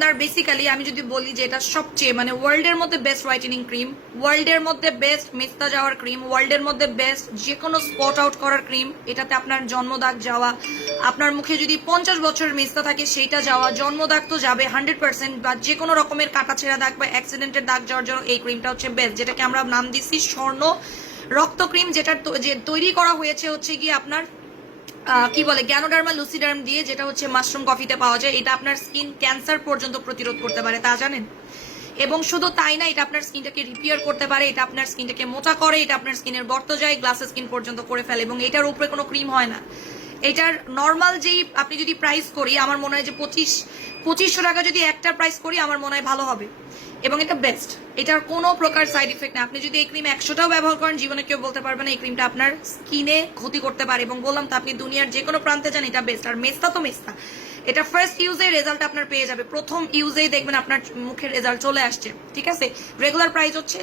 আপনার বেসিক্যালি আমি যদি বলি যে এটা সবচেয়ে মানে ওয়ার্ল্ডের মধ্যে বেস্ট হোয়াইটেনিং ক্রিম, ওয়ার্ল্ডের মধ্যে বেস্ট মেস্তা যাওয়ার ক্রিম, ওয়ার্ল্ডের মধ্যে বেস্ট যে কোনো স্পট আউট করার ক্রিম। এটাতে আপনার জন্মদাগ যাওয়া, আপনার মুখে যদি 50 বছরের মেস্তা থাকে সেইটা যাওয়া, জন্মদাগ তো যাবে 100%, বা যে কোনো রকমের কাটা ছেঁড়া দাগ বা অ্যাক্সিডেন্টের দাগ যাওয়ার জন্য এই ক্রিমটা হচ্ছে বেস্ট, যেটাকে আমরা নাম দিচ্ছি স্বর্ণ রক্ত ক্রিম, যেটা যে তৈরি করা হয়েছে হচ্ছে কি আপনার কি বলে গ্যানোডার্মা লুসিডার্ম দিয়ে, যেটা হচ্ছে মাশরুম কফিতে পাওয়া যায়। এটা আপনার স্কিন ক্যান্সার পর্যন্ত প্রতিরোধ করতে পারে, তা জানেন? এবং শুধু তাই না, এটা আপনার স্কিনটাকে রিপেয়ার করতে পারে, এটা আপনার স্কিনটাকে মোটা করে, এটা আপনার স্কিনের গর্ত যায়, গ্লাস স্কিন পর্যন্ত করে ফেলে, এবং এটার উপরে কোনো ক্রিম হয় না। এটার নর্মাল যেই আপনি যদি প্রাইস করি, আমার মনে হয় যে 2500 টাকা যদি একটা প্রাইস করি আমার মনে হয় ভালো হবে, এবং এটা বেস্ট। এটার কোনো প্রকার সাইড ইফেক্ট না। আপনি যদি এই ক্রিম 100টাও ব্যবহার করেন, জীবনে কেউ বলতে পারবে না এই ক্রিমটা আপনার স্কিনে ক্ষতি করতে পারে। এবং বললাম তো, আপনি দুনিয়ার যে কোনো প্রান্তে যান এটা বেস্ট। আর মেস্তা তো মেস্তা, এটা ফার্স্ট ইউজে রেজাল্ট আপনার পেয়ে যাবে, প্রথম ইউজেই দেখবেন আপনার মুখের রেজাল্ট চলে আসছে, ঠিক আছে? রেগুলার প্রাইস হচ্ছে